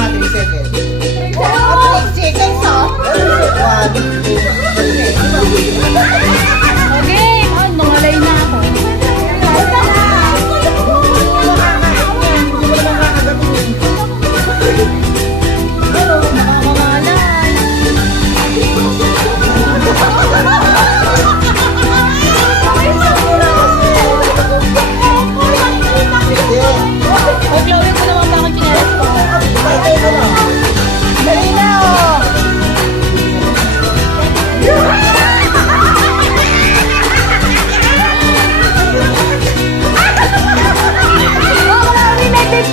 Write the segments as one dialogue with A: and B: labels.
A: mga
B: 1,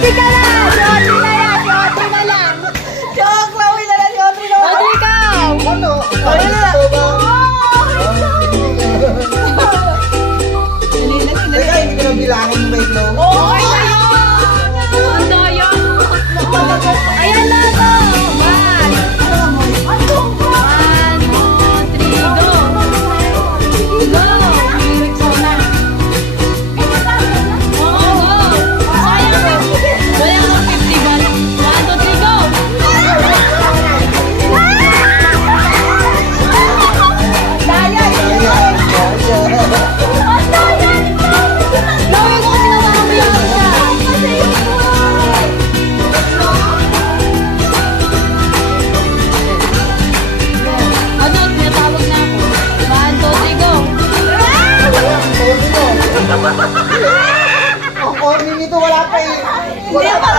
C: música de
A: Ang corny nito, wala pa eh.
C: Wala pa.